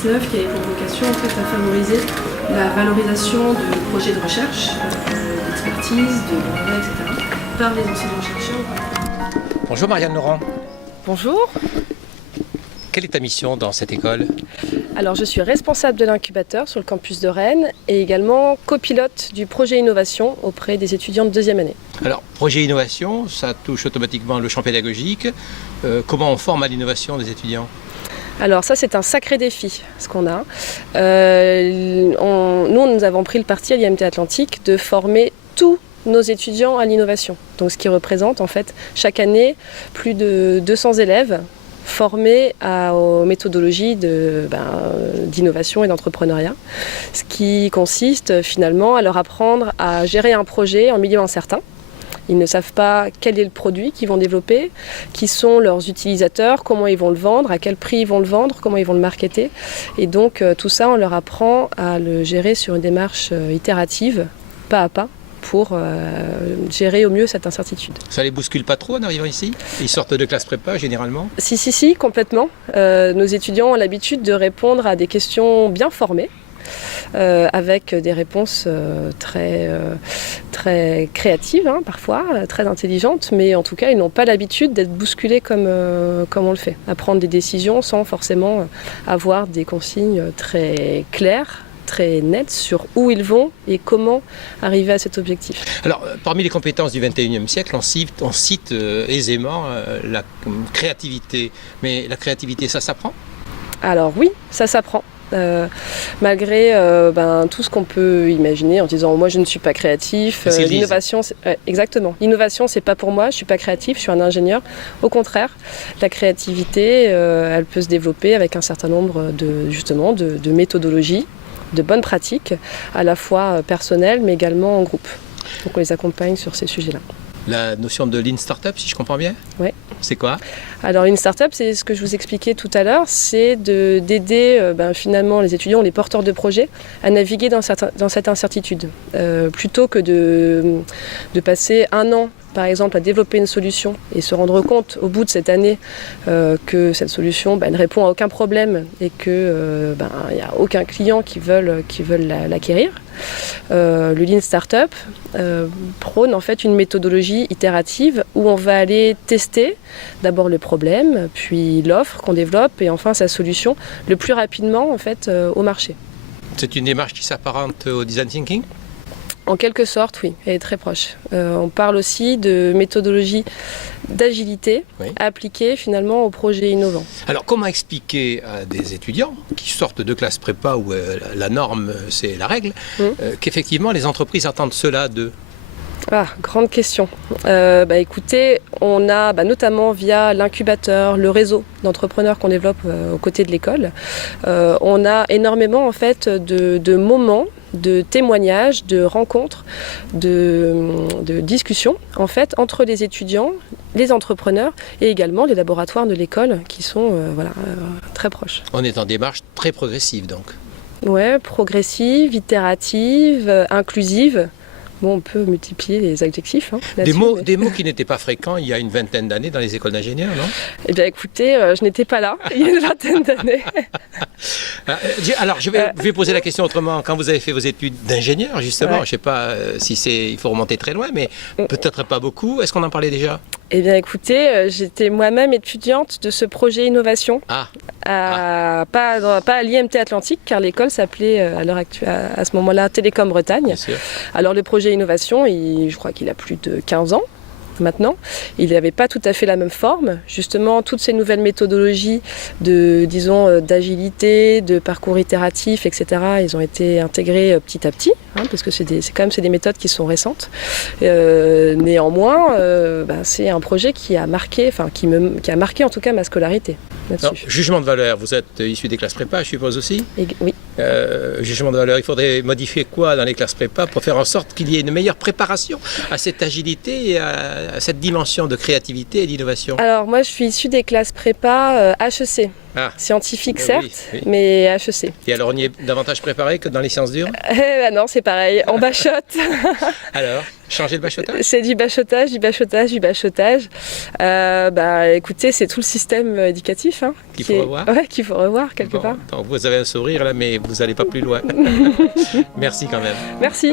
qui avait pour vocation en fait, à favoriser la valorisation de projets de recherche, d'expertise, de brevets, etc. par les enseignants-chercheurs. Bonjour Marianne Laurent. Bonjour. Quelle est ta mission dans cette école? Alors je suis responsable de l'incubateur sur le campus de Rennes et également copilote du projet innovation auprès des étudiants de deuxième année. Alors, projet innovation, ça touche automatiquement le champ pédagogique. Comment on forme à l'innovation des étudiants? Alors ça c'est un sacré défi ce qu'on a. Nous avons pris le parti à l'IMT Atlantique de former tous nos étudiants à l'innovation. Donc ce qui représente en fait chaque année plus de 200 élèves formés aux méthodologies d'innovation et d'entrepreneuriat. Ce qui consiste finalement à leur apprendre à gérer un projet en milieu incertain. Ils ne savent pas quel est le produit qu'ils vont développer, qui sont leurs utilisateurs, comment ils vont le vendre, à quel prix ils vont le vendre, comment ils vont le marketer. Et donc tout ça, on leur apprend à le gérer sur une démarche itérative, pas à pas, pour gérer au mieux cette incertitude. Ça les bouscule pas trop en arrivant ici? Ils sortent de classe prépa généralement? Si, complètement. Nos étudiants ont l'habitude de répondre à des questions bien formées. Avec des réponses très créatives parfois, très intelligentes, mais en tout cas ils n'ont pas l'habitude d'être bousculés comme on le fait, à prendre des décisions sans forcément avoir des consignes très claires, très nettes sur où ils vont et comment arriver à cet objectif. Alors, parmi les compétences du 21e siècle, on cite aisément la créativité, mais la créativité ça s'apprend? Alors oui, ça s'apprend. Malgré tout ce qu'on peut imaginer en disant moi je ne suis pas créatif, l'innovation exactement, l'innovation c'est pas pour moi, je suis pas créatif, je suis un ingénieur. Au contraire, la créativité elle peut se développer avec un certain nombre de méthodologies, de bonnes pratiques, à la fois personnelles mais également en groupe. Donc on les accompagne sur ces sujets-là. La notion de Lean Startup, si je comprends bien? Oui. C'est quoi? Alors Lean Startup, c'est ce que je vous expliquais tout à l'heure, c'est d'aider finalement les étudiants, les porteurs de projets, à naviguer dans cette incertitude. Plutôt que de passer un an, par exemple, à développer une solution et se rendre compte au bout de cette année que cette solution ne répond à aucun problème et qu'il n'y a aucun client qui veulent l'acquérir. Le Lean Startup prône en fait une méthodologie itérative où on va aller tester d'abord le problème, puis l'offre qu'on développe et enfin sa solution le plus rapidement en fait au marché. C'est une démarche qui s'apparente au design thinking? En quelque sorte, oui, elle est très proche. On parle aussi de méthodologie d'agilité appliquée finalement aux projets innovants. Alors comment expliquer à des étudiants qui sortent de classe prépa où la norme c'est la règle, qu'effectivement les entreprises attendent cela d'eux? Ah, grande question. Écoutez, on a notamment via l'incubateur, le réseau d'entrepreneurs qu'on développe aux côtés de l'école, on a énormément en fait de moments, de témoignages, de rencontres, de discussions en fait entre les étudiants, les entrepreneurs et également les laboratoires de l'école qui sont très proches. On est en démarche très progressive donc. Ouais, progressive, itérative, inclusive. Bon, on peut multiplier les adjectifs. Des mots qui n'étaient pas fréquents il y a une vingtaine d'années dans les écoles d'ingénieurs, non? Eh bien, écoutez, je n'étais pas là il y a une vingtaine d'années. Alors, je vais poser la question autrement. Quand vous avez fait vos études d'ingénieur, justement, je ne sais pas il faut remonter très loin, mais peut-être pas beaucoup. Est-ce qu'on en parlait déjà? Eh bien, écoutez, j'étais moi-même étudiante de ce projet innovation. Pas à l'IMT Atlantique, car l'école s'appelait à ce moment-là Télécom Bretagne. Alors le projet innovation, je crois qu'il a plus de 15 ans maintenant. Il n'avait pas tout à fait la même forme. Justement, toutes ces nouvelles méthodologies d'agilité, de parcours itératif, etc., ils ont été intégrés petit à petit, parce que c'est des méthodes qui sont récentes. Néanmoins, c'est un projet qui a marqué en tout cas ma scolarité. Alors, jugement de valeur, vous êtes issu des classes prépa, je suppose aussi? Oui. Jugement de valeur, il faudrait modifier quoi dans les classes prépa pour faire en sorte qu'il y ait une meilleure préparation à cette agilité et à cette dimension de créativité et d'innovation? Alors moi je suis issue des classes prépa HEC. Ah. Scientifique, Oui, certes, oui. mais HEC. Et alors, on y est davantage préparé que dans les sciences dures? Non, c'est pareil, on bachote. Alors, changer le bachotage? C'est du bachotage, du bachotage, du bachotage. Écoutez, c'est tout le système éducatif Qu'il faut revoir. Ouais, qu'il faut revoir quelque Bon, part. donc vous avez un sourire là, mais vous n'allez pas plus loin. Merci quand même. Merci.